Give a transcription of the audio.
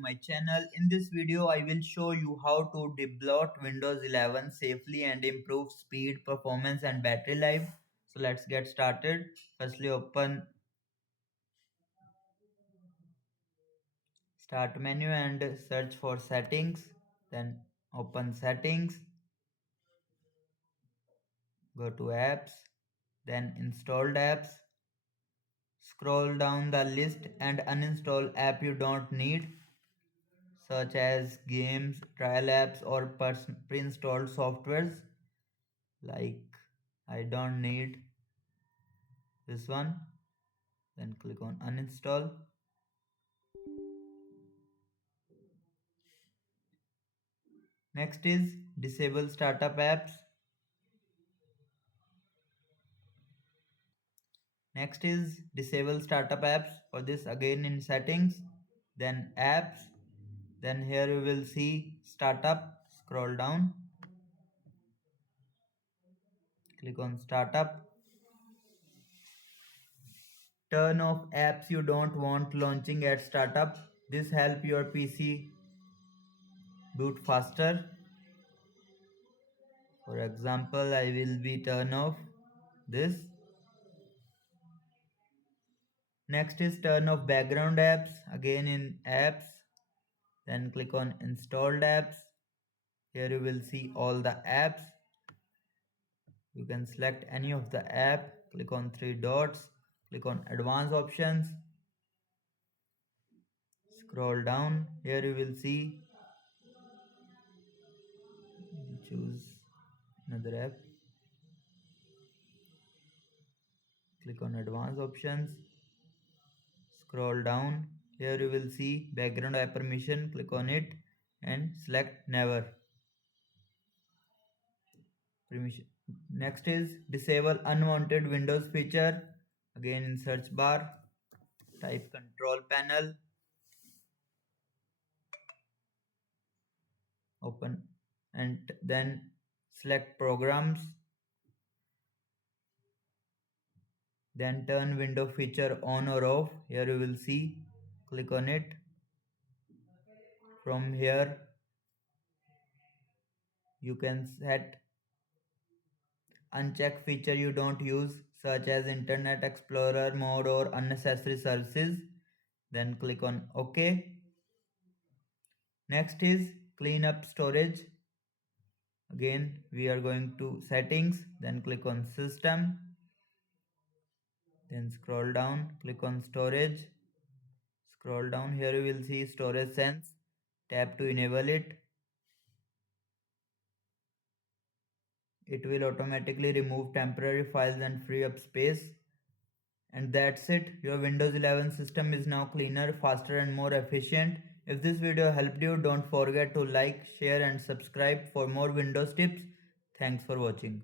my channel. In this video I will show you how to debloat Windows 11 safely and improve speed, performance and battery life. So let's get started. Firstly open start menu and search for settings. Then open settings, go to apps, then installed apps. Scroll down the list and uninstall app you don't need, such as games, trial apps or pre-installed softwares. Like I don't need this one, then click on uninstall. Next is disable startup apps. Next is disable startup apps. For this, again in settings, then apps, then here you will see startup. Scroll down, click on startup. Turn off apps you don't want launching at startup. This help your PC boot faster. For example, I will be turn off this. Next is turn off background apps. Again in apps, then click on installed apps. Here you will see all the apps. You can select any of the app, click on three dots, click on advanced options, scroll down. Here you will see, choose another app, click on advanced options, scroll down. Here you will see background app permission, click on it and select never permission. Next is disable unwanted Windows feature. Again in search bar, type control panel, open and then select programs, then turn window feature on or off. Here you will see, click on it. From here you can set uncheck feature you don't use, such as Internet Explorer mode or unnecessary services. Then click on OK. Next is clean up storage. Again we are going to settings, then click on system, then scroll down, click on storage, scroll down. Here you will see storage sense, tap to enable it. It will automatically remove temporary files and free up space. And that's it. Your Windows 11 system is now cleaner, faster and more efficient. If this video helped you, don't forget to like, share and subscribe for more Windows tips. Thanks for watching.